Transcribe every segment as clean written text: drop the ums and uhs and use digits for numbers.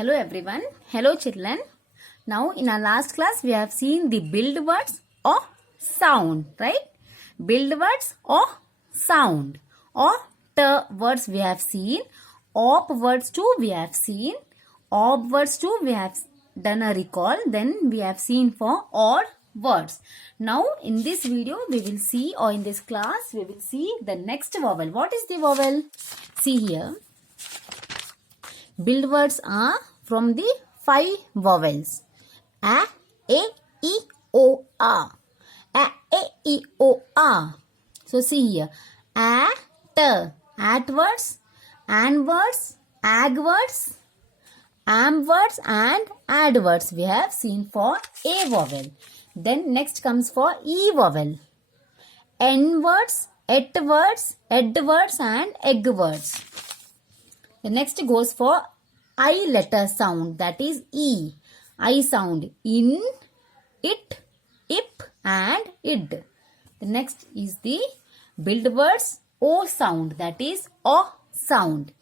Hello everyone. Hello children. Now in our last class we have seen the build words or sound, right? Build words or sound, or t words we have seen, op words too we have seen, ob words too we have done a recall. Then we have seen for odd words. Now in this video we will see, or in this class we will see the next vowel. What is the vowel? See here. Build words are from the 5 vowels. A, E, O, A. A, E, O, A. So see here. At words, and words, ag words, am words and add words we have seen for A vowel. Then next comes for E vowel. N words, et words, ed words and egg words. The next goes for I letter sound, that is E. I sound, in, it, ip and id. The next is the build words O sound, that is O sound.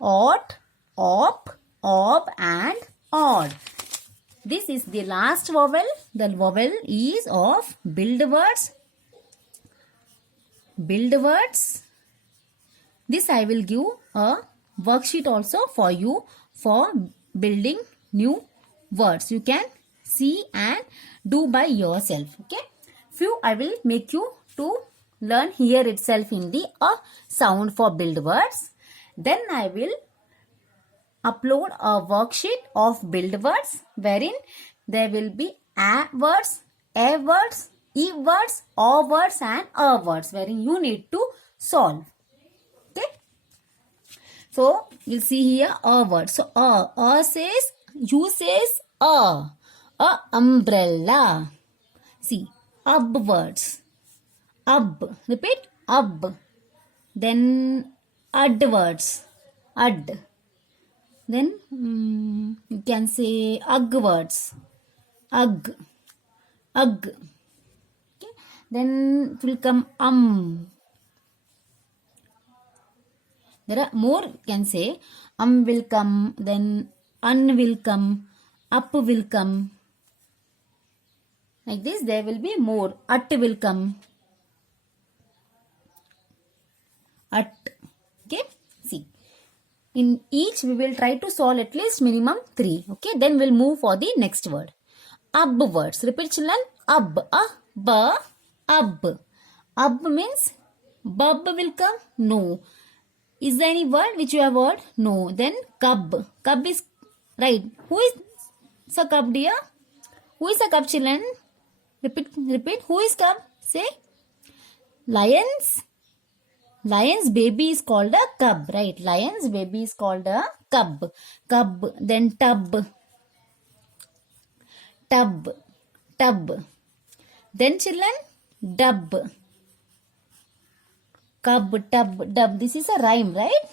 Ot, op, ob and odd. This is the last vowel. The vowel is of build words. Build words. This I will give a worksheet also for you for building new words. You can see and do by yourself. Okay. Few I will make you to learn here itself in the sound for build words. Then I will upload a worksheet of build words wherein there will be a words, words, e words, o words and words wherein you need to solve. So, we'll see here a word. So, says, you says a umbrella. See, up words. Up. Repeat, up. Then, ad words. Ad. Then, you can say ug words. Ug. Ug. Okay. Then, it will come There are more, you can say will come, then un will come, up will come. Like this there will be more. At will come. At. Okay. See. In each we will try to solve at least minimum 3. Okay. Then we'll move for the next word. Ab words. Repeat children. Ab. Ab. Ab means bub will come? No. Is there any word which you have heard? No. Then cub. Cub is right. Who is a cub, dear? Who is a cub, children? Repeat. Who is cub? Say. Lions. Lion's baby is called a cub, right? Lion's baby is called a cub. Cub. Then tub. Tub. Then children, dub. Cub, tub, dub. This is a rhyme, right?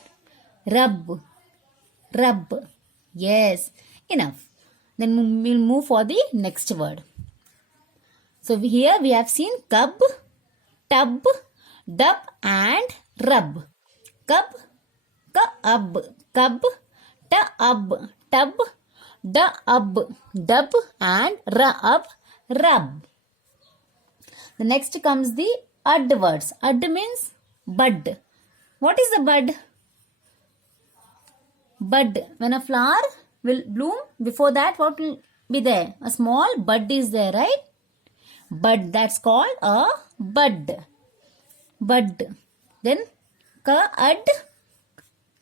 Rub. Yes. Enough. Then we'll move for the next word. So here we have seen cub, tub, dub and rub. Cub, cub, tub, dub and rub. The next comes the ud words. Ud means bud. What is the bud? Bud. When a flower will bloom, before that what will be there? A small bud is there, right? Bud. That's called a bud. Bud. Then cud.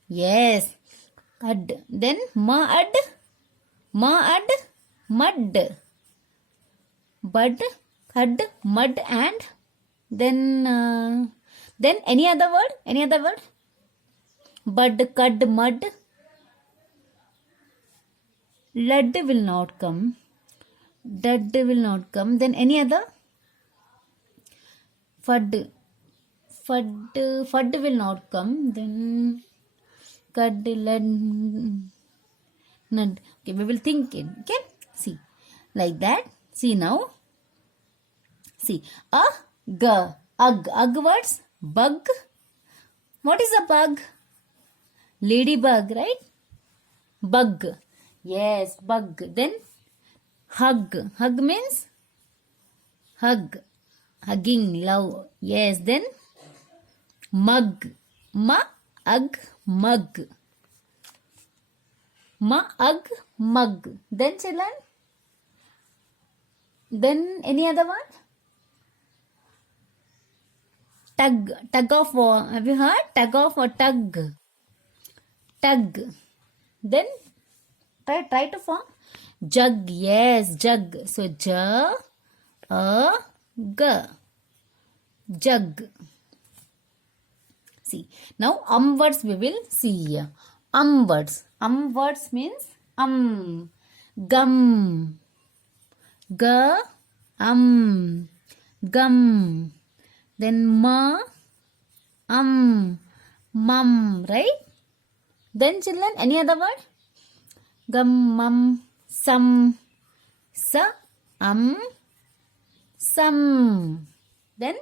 Yes. Cud. Then mud. Mud. Bud, cud, mud and then any other word? Bud, cud, mud. Lud will not come. Dud will not come. Then any other? Fud will not come. Then cud, lud, nud. Okay, we will think it. Okay, see, like that. See now. See, ug words. Bug. What is a bug? Ladybug, right? Bug. Yes, bug. Then hug. Hug means hug. Hugging, love. Yes, then mug. Ma-ug, mug. Ma-ug, mug. Then children, then any other one? Tug. Tug of war. Have you heard? Tug of or tug? Tug. Then try to form. Jug. Yes, jug. So J-A-G. Jug. See. Now words we will see here. Words. Words means gum. Gum. Then mum, right? Then children, any other word? Gum, mum, some, some. Then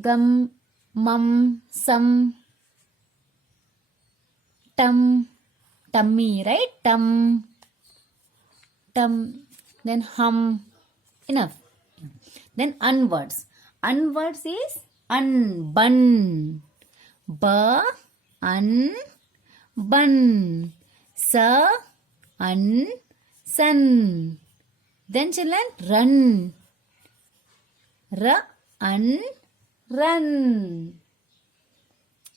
gum, mum, some, tummy, right? Tum. Then hum. Enough. Then unwords. Unwords is bun. Bun. Sun. Then children, run. Run.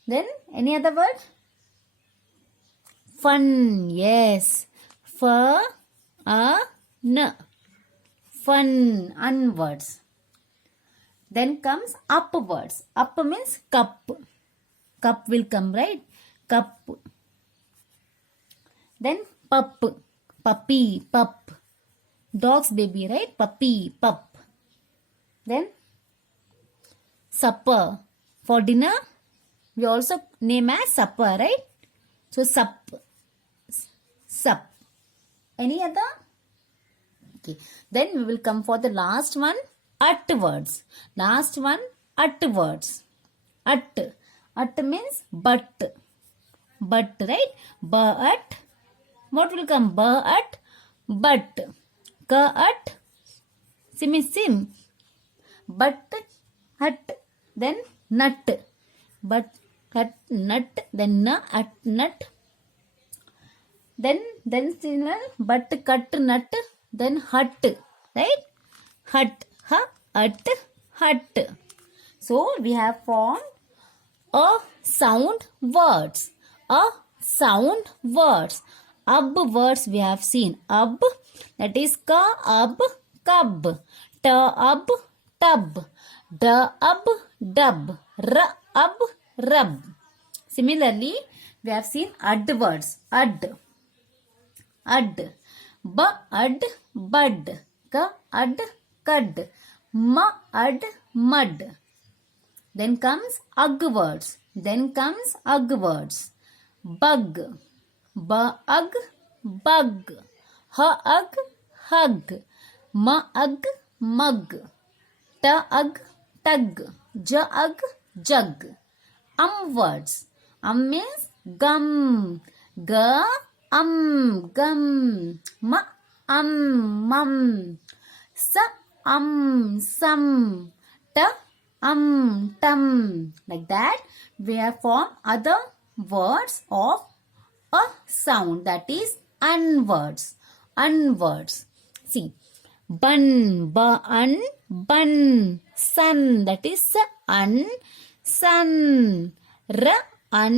Then any other word? Fun. Yes. Fun. Unwords. Then comes upwards. Up means cup. Cup will come, right? Cup. Then pup. Puppy. Pup. Dog's baby, right? Puppy. Pup. Then supper. For dinner, we also name as supper, right? So sup. Any other? Okay. Then we will come for the last one. Words. Last one, words. At means but. But, right? But. What will come? But. Cut. Sim. But. Hut. Then nut. But. Hut. Nut. Then nut. Then but cut nut. Then hut. Right? Hut. Hut. So we have formed sound words. Words we have seen. That is ka, cub. Tub, tub. Dub, dub. Rub. Similarly, we have seen words. Bud, bud. Cud. Mud. Then comes words. Bug. Bug. Hug. Mug. Tug. Jug. Words. Means gum. Gum. Mum. Some. Tum. Like that, we have formed other words of a sound, that is unwords. See, bun. Sun, that is sun. Run.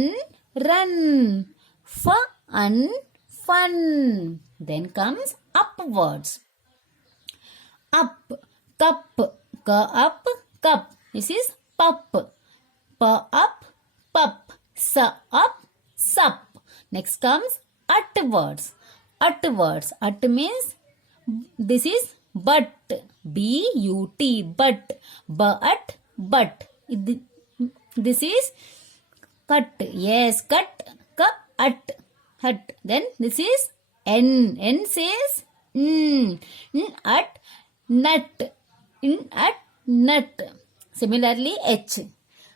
Fun. Then comes upwards. Cup. Cup. This is pup. Pup. Sup. Next comes words. At means this is but. But. But. This is cut. Yes, cut. Hut. Then this is N. N says at nut. Nut. Similarly, H.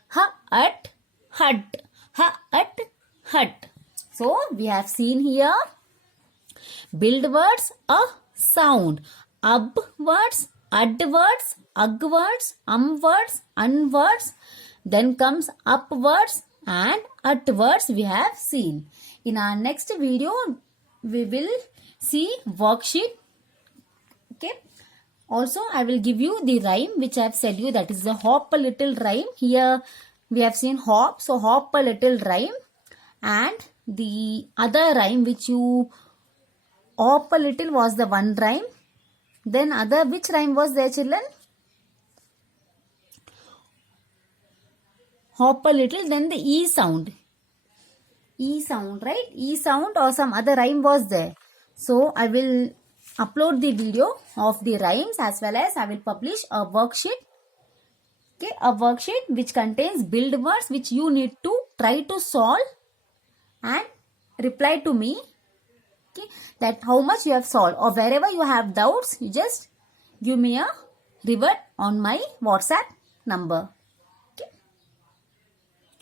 Hut. Hut. So we have seen here Build words, a sound. Up words, ad words, ug words, words, un words. Then comes up words and at words we have seen. In our next video, we will see worksheet. Okay. Also, I will give you the rhyme which I have said you, that is the hop a little rhyme. Here we have seen hop, so hop a little rhyme, and the other rhyme which you hop a little was the one rhyme. Then other, which rhyme was there, children? Hop a little, then the E sound. E sound, right? E sound or some other rhyme was there. So I will upload the video of the rhymes as well as I will publish a worksheet. Okay, a worksheet which contains build words which you need to try to solve and reply to me. Okay, that how much you have solved, or wherever you have doubts, you just give me a revert on my WhatsApp number. Okay.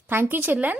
Thank you, children.